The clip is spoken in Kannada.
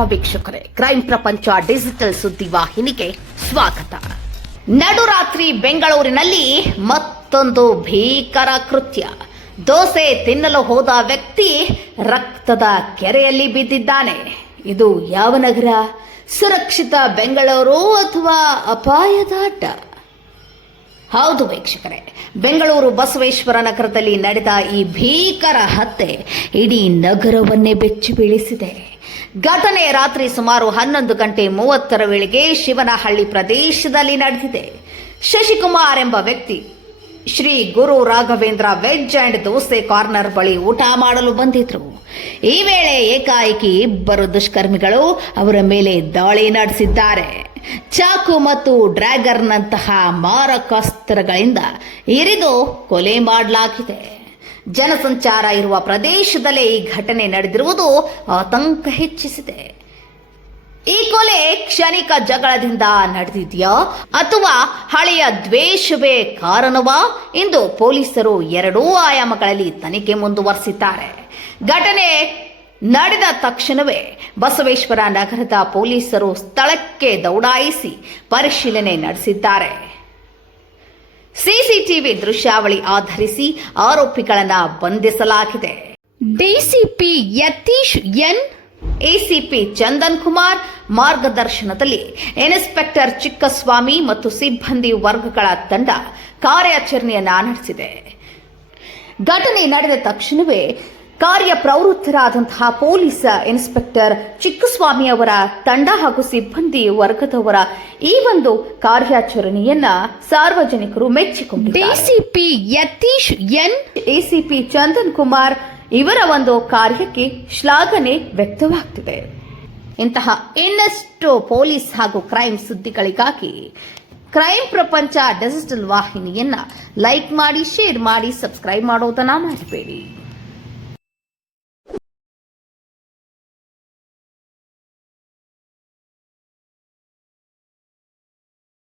ನಮಸ್ಕಾರ ವೀಕ್ಷಕರೇ, ಕ್ರೈಮ್ ಪ್ರಪಂಚ ಡಿಜಿಟಲ್ ಸುದ್ದಿವಾಹಿನಿಗೆ ಸ್ವಾಗತ. ನಡುರಾತ್ರಿ ಬೆಂಗಳೂರಿನಲ್ಲಿ ಮತ್ತೊಂದು ಭೀಕರ ಕೃತ್ಯ. ದೋಸೆ ತಿನ್ನಲು ಹೋದ ವ್ಯಕ್ತಿ ರಕ್ತದ ಕೆರೆಯಲ್ಲಿ ಬಿದ್ದಿದ್ದಾನೆ. ಇದು ಯಾವ ನಗರ? ಸುರಕ್ಷಿತ ಬೆಂಗಳೂರು ಅಥವಾ ಅಪಾಯದ ಅಡ್ಡ? ಹೌದು ವೀಕ್ಷಕರೇ, ಬೆಂಗಳೂರು ಬಸವೇಶ್ವರ ನಗರದಲ್ಲಿ ನಡೆದ ಈ ಭೀಕರ ಹತ್ಯೆ ಇಡೀ ನಗರವನ್ನೇ ಬೆಚ್ಚಿ ಬೀಳಿಸಿದೆ. ಘಟನೆ ರಾತ್ರಿ ಸುಮಾರು 11:30 ವೇಳೆಗೆ ಶಿವನಹಳ್ಳಿ ಪ್ರದೇಶದಲ್ಲಿ ನಡೆದಿದೆ. ಶಶಿಕುಮಾರ್ ಎಂಬ ವ್ಯಕ್ತಿ Shri Guru Raghavendra veg and dosa corner ಬಳಿ ಊಟ ಮಾಡಲು ಬಂದಿದ್ರು. ಈ ವೇಳೆ ಏಕಾಏಕಿ ಇಬ್ಬರು ದುಷ್ಕರ್ಮಿಗಳು ಅವರ ಮೇಲೆ ದಾಳಿ ನಡೆಸಿದ್ದಾರೆ. ಚಾಕು ಮತ್ತು ಡ್ರ್ಯಾಗರ್ನಂತಹ ಮಾರಕಾಸ್ತ್ರಗಳಿಂದ ಇರಿದು ಕೊಲೆ ಮಾಡಲಾಗಿದೆ. ಜನಸಂಚಾರ ಇರುವ ಪ್ರದೇಶದಲ್ಲೇ ಈ ಘಟನೆ ನಡೆದಿರುವುದು ಆತಂಕ ಹೆಚ್ಚಿಸಿದೆ. ಈ ಕೊಲೆ ಕ್ಷಣಿಕ ಜಗಳದಿಂದ ನಡೆದಿದೆಯಾ ಅಥವಾ ಹಳೆಯ ದ್ವೇಷವೇ ಕಾರಣವಾ ಎಂದು ಪೊಲೀಸರು ಎರಡೂ ಆಯಾಮಗಳಲ್ಲಿ ತನಿಖೆ ಮುಂದುವರೆಸಿದ್ದಾರೆ. ಘಟನೆ ನಡೆದ ತಕ್ಷಣವೇ ಬಸವೇಶ್ವರ ನಗರದ ಪೊಲೀಸರು ಸ್ಥಳಕ್ಕೆ ದೌಡಾಯಿಸಿ ಪರಿಶೀಲನೆ ನಡೆಸಿದ್ದಾರೆ. ಸಿಸಿಟಿವಿ ದೃಶ್ಯಾವಳಿ ಆಧರಿಸಿ ಆರೋಪಿಗಳನ್ನು ಬಂಧಿಸಲಾಗಿದೆ. DCP Yathish N, ACP Chandan Kumar ಮಾರ್ಗದರ್ಶನದಲ್ಲಿ ಇನ್ಸ್ಪೆಕ್ಟರ್ ಚಿಕ್ಕಸ್ವಾಮಿ ಮತ್ತು ಸಿಬ್ಬಂದಿ ವರ್ಗಗಳ ತಂಡ ಕಾರ್ಯಾಚರಣೆಯನ್ನ ನಡೆಸಿದೆ. ಘಟನೆ ನಡೆದ ತಕ್ಷಣವೇ ಕಾರ್ಯಪ್ರವೃತ್ತರಾದಂತಹ ಪೊಲೀಸ್ ಇನ್ಸ್ಪೆಕ್ಟರ್ ಚಿಕ್ಕಸ್ವಾಮಿ ಅವರ ತಂಡ ಹಾಗೂ ಸಿಬ್ಬಂದಿ ವರ್ಗದವರ ಈ ಒಂದು ಕಾರ್ಯಾಚರಣೆಯನ್ನ ಸಾರ್ವಜನಿಕರು ಮೆಚ್ಚಿಕೊಂಡಿದ್ದಾರೆ. DCP Yathish N, ACP Chandan Kumar ಇವರ ಒಂದು ಕಾರ್ಯಕ್ಕೆ ಶ್ಲಾಘನೆ ವ್ಯಕ್ತವಾಗ್ತಿದೆ. ಇಂತಹ ಇನ್ನಷ್ಟು ಪೊಲೀಸ್ ಹಾಗೂ ಕ್ರೈಮ್ ಸುದ್ದಿಗಳಿಗಾಗಿ ಕ್ರೈಮ್ ಪ್ರಪಂಚ ಡಿಜಿಟಲ್ ವಾಹಿನಿಯನ್ನ ಲೈಕ್ ಮಾಡಿ, ಶೇರ್ ಮಾಡಿ, ಸಬ್ಸ್ಕ್ರೈಬ್ ಮಾಡೋದನ್ನ ಮರಿಬೇಡಿ.